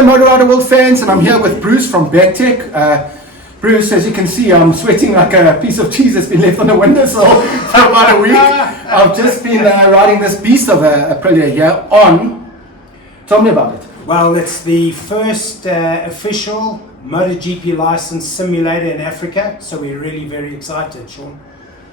Hello Moto Rider World fans, and I'm here with Bruce from BATT Tech. Bruce, as you can see, I'm sweating like a piece of cheese that's been left on the windowsill for about a week. I've just been riding this beast of a Aprilia here on. Tell me about it. Well, it's the first official MotoGP licensed simulator in Africa, so we're really very excited, Shaun.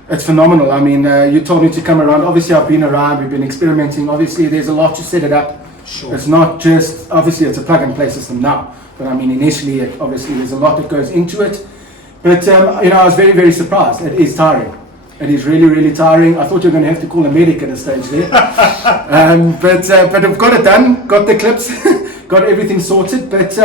It's phenomenal. I mean, you told me to come around. Obviously, I've been around, we've been experimenting. Obviously, there's a lot to set it up. Sure. It's not just, obviously, it's a plug-and-play system now. But I mean, initially, obviously, there's a lot that goes into it. But, you know, I was very, very surprised. It is tiring. It is really, really tiring. I thought you were going to have to call a medic at a stage there. But I've got it done, got the clips, got everything sorted. But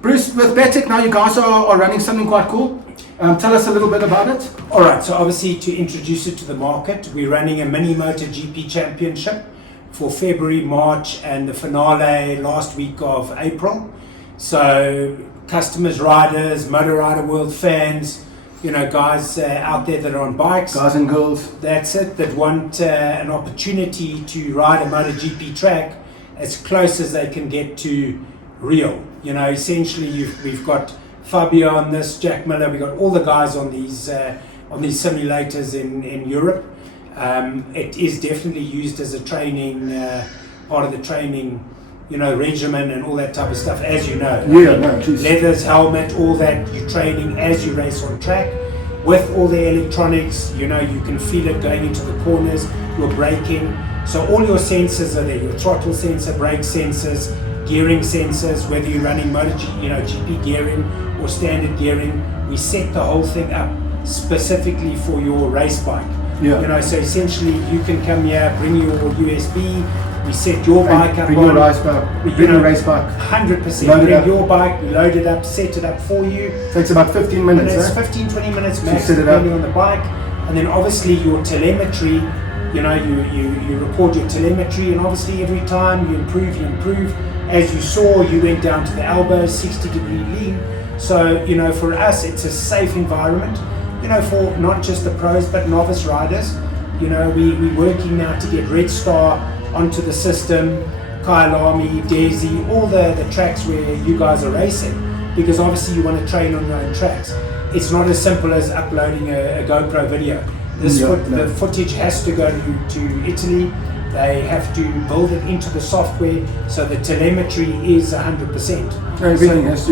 Bruce, with BATT Tech now, you guys are running something quite cool. Tell us a little bit about it. All right, so obviously to introduce it to the market, we're running a mini MotoGP championship for February, March, and the finale last week of April. So customers, riders, Moto Rider World fans, you know, guys out there that are on bikes. Guys and girls. That's it, that want an opportunity to ride a MotoGP track as close as they can get to real. You know, essentially we've got Fabio on this, Jack Miller, we've got all the guys on these simulators in Europe. It is definitely used as a training, part of the training, you know, regimen and all that type of stuff, as you know. Yeah, no, geez. Leathers, helmet, all that, you're training as you race on track. With all the electronics, you know, you can feel it going into the corners, you're braking. So all your sensors are there, your throttle sensor, brake sensors, gearing sensors, whether you're running MotoGP, you know, GP gearing or standard gearing. We set the whole thing up specifically for your race bike. Yeah. You know, so essentially you can come here, bring your USB, we set your bike up. Bring your race bike. Bring your race bike. 100%. Bring your bike, we load it up, set it up for you. Takes about 15 minutes. It's 15-20 minutes max depending on the bike. And then obviously your telemetry, you know, you record your telemetry, and obviously every time you improve. As you saw, you went down to the elbow, 60-degree lean. So, you know, for us, it's a safe environment, you know, for not just the pros, but novice riders. You know, we're working now to get Red Star onto the system, Kyalami, Desi, all the tracks where you guys are racing, because obviously you want to train on your own tracks. It's not as simple as uploading a GoPro video. The footage has to go to Italy. They have to build it into the software, so the telemetry is 100%. Everything has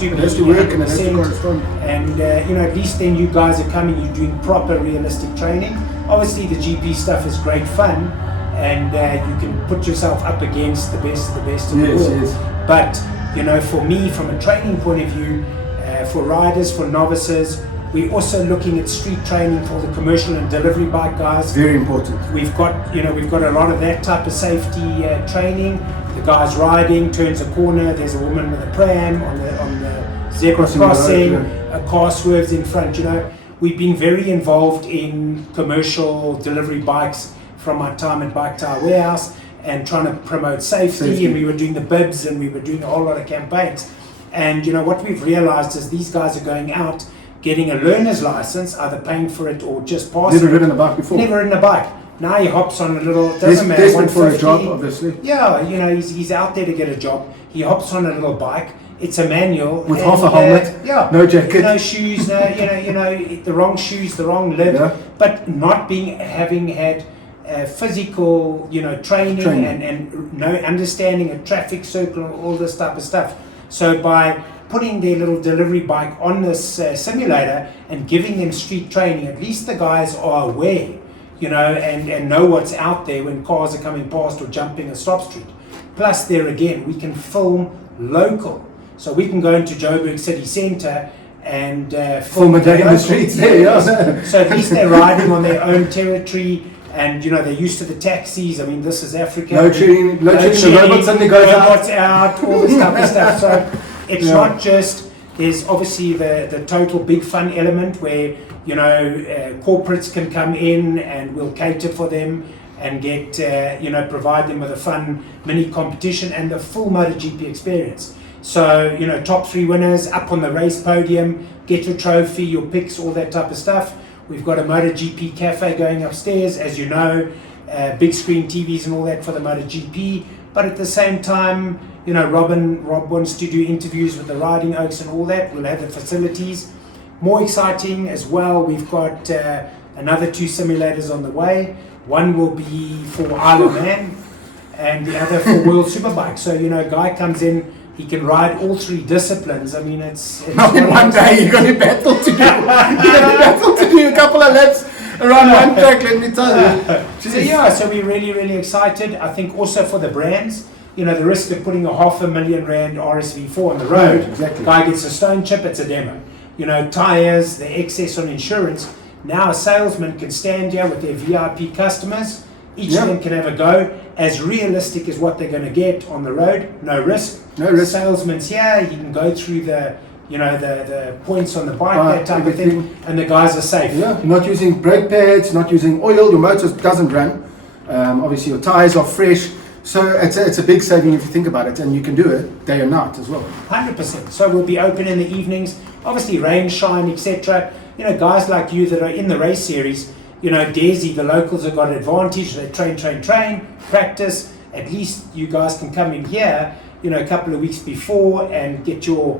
to work and it has to correspond. And you know, at least then you guys are coming, you're doing proper realistic training. Obviously the GP stuff is great fun, and you can put yourself up against the best of the world. Yes. But you know, for me, from a training point of view, for riders, for novices, we're also looking at street training for the commercial and delivery bike guys. Very important. We've got a lot of that type of safety training. The guy's riding, turns a corner, there's a woman with a pram on the zebra crossing, a car swerves in front. You know, we've been very involved in commercial delivery bikes from our time at Bike Tower Warehouse and trying to promote safety. And we were doing the bibs and we were doing a whole lot of campaigns. And you know, what we've realized is these guys are going out, getting a learner's license, either paying for it or just passing. Never ridden a bike before. Never ridden a bike. Now he hops on a little, doesn't matter, desperate for a job, obviously. Yeah, you know, he's out there to get a job. He hops on a little bike. It's a manual. With half a helmet, no jacket. No shoes, you know, the wrong shoes, the wrong lid. Yeah. But not having had physical, you know, training. And no understanding of traffic circle and all this type of stuff. So by putting their little delivery bike on this simulator and giving them street training, at least the guys are aware, you know, and know what's out there when cars are coming past or jumping a stop street. Plus there again, we can film local. So we can go into Joburg City Centre and film a day in the streets there, yeah. So at least they're riding on their own territory, and you know, they're used to the taxis. I mean, this is Africa. No cheating, the robot suddenly goes out, all this type of stuff. So it's not just, there's obviously the total big fun element where, you know, corporates can come in and we'll cater for them and get, you know, provide them with a fun mini competition and the full MotoGP experience. So, you know, top 3 winners up on the race podium, get your trophy, your picks, all that type of stuff. We've got a MotoGP cafe going upstairs, as you know, big screen TVs and all that for the MotoGP. but at the same time, you know, Rob wants to do interviews with the riding oaks and all that. We'll have the facilities. More exciting as well, we've got another 2 simulators on the way. One will be for Isle of Man and the other for World Superbike. So, you know, a guy comes in, he can ride all 3 disciplines. I mean, it's Not in one day, you're going to battle to do. You're going to battle to do a couple of laps around one track, let me tell you. So yeah, so we're really, really excited. I think also for the brands, you know, the risk of putting a R500.00 RSV4 on the road. Exactly. Guy gets a stone chip, it's a demo. You know, tires, the excess on insurance. Now a salesman can stand here with their VIP customers. Each of them can have a go, as realistic as what they're going to get on the road. No risk. No risk. Salesman's here. He can go through the, you know, the points on the bike, that type of thing, and the guys are safe. Yeah, not using brake pads, not using oil. Your motor doesn't run. Obviously, your tires are fresh. So it's a big saving if you think about it, and you can do it day and night as well. 100%. So we'll be open in the evenings. Obviously, rain, shine, etc. You know, guys like you that are in the race series. You know, Desi, the locals have got an advantage. They train, practice. At least you guys can come in here, you know, a couple of weeks before and get your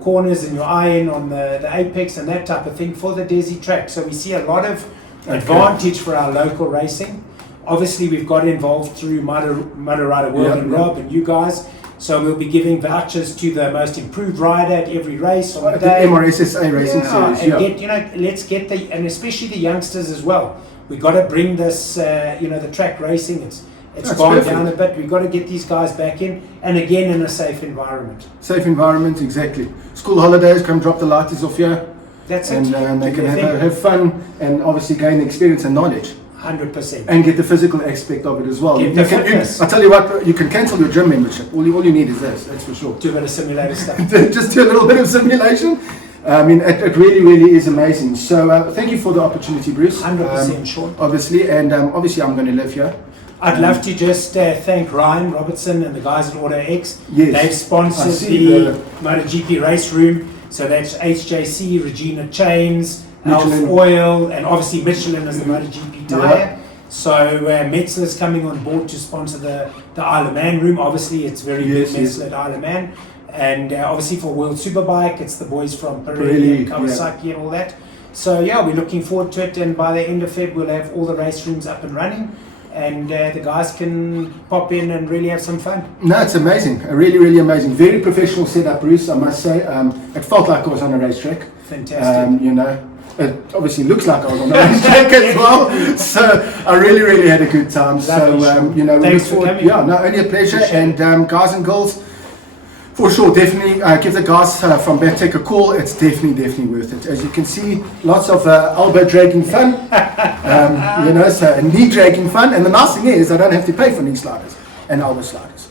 corners and your iron on the apex and that type of thing for the Desi track. So we see a lot of advantage for our local racing. Obviously, we've got involved through Moto Rider World and Rob and you guys. So we'll be giving vouchers to the most improved rider at every race on the day. The MRSSA Racing Series, and get, you know, let's get and especially the youngsters as well. We've got to bring this, you know, the track racing. It's gone down a bit. We've got to get these guys back in, and again in a safe environment. Safe environment, exactly. School holidays, come drop the lighters off here. That's it. And they can have fun and obviously gain experience and knowledge. 100%. And get the physical aspect of it as well. Get the fitness. I tell you what, you can cancel your gym membership. All you need is this, that's for sure. Do a bit of simulator stuff. Just do a little bit of simulation. I mean, it really is amazing. So thank you for the opportunity, Bruce. 100%, Shaun. Obviously, and obviously I'm going to live here. I'd love to just thank Ryan Robertson and the guys at Auto X. Yes. They've sponsored the MotoGP race room. So that's HJC, Regina Chains, Elf Oil, and obviously Michelin as the MotoGP tyre. Yeah. So Metzler's coming on board to sponsor the Isle of Man room. Obviously, it's very big, Metzler at Isle of Man. And obviously for World Superbike, it's the boys from Aprilia and Kawasaki and all that. So yeah, we're looking forward to it. And by the end of Feb, we'll have all the race rooms up and running. And the guys can pop in and really have some fun. No, it's amazing. Really amazing. Very professional setup, Bruce, I must say. It felt like I was on a racetrack. Fantastic. You know, it obviously looks like I was on a racetrack as well. So I really had a good time. So, you know, thanks for coming. Yeah, no, only a pleasure. And guys and girls, for sure, definitely give the guys from BATT Tech a call. It's definitely worth it. As you can see, lots of elbow dragging fun, you know, so knee dragging fun. And the nice thing is, I don't have to pay for knee sliders and elbow sliders.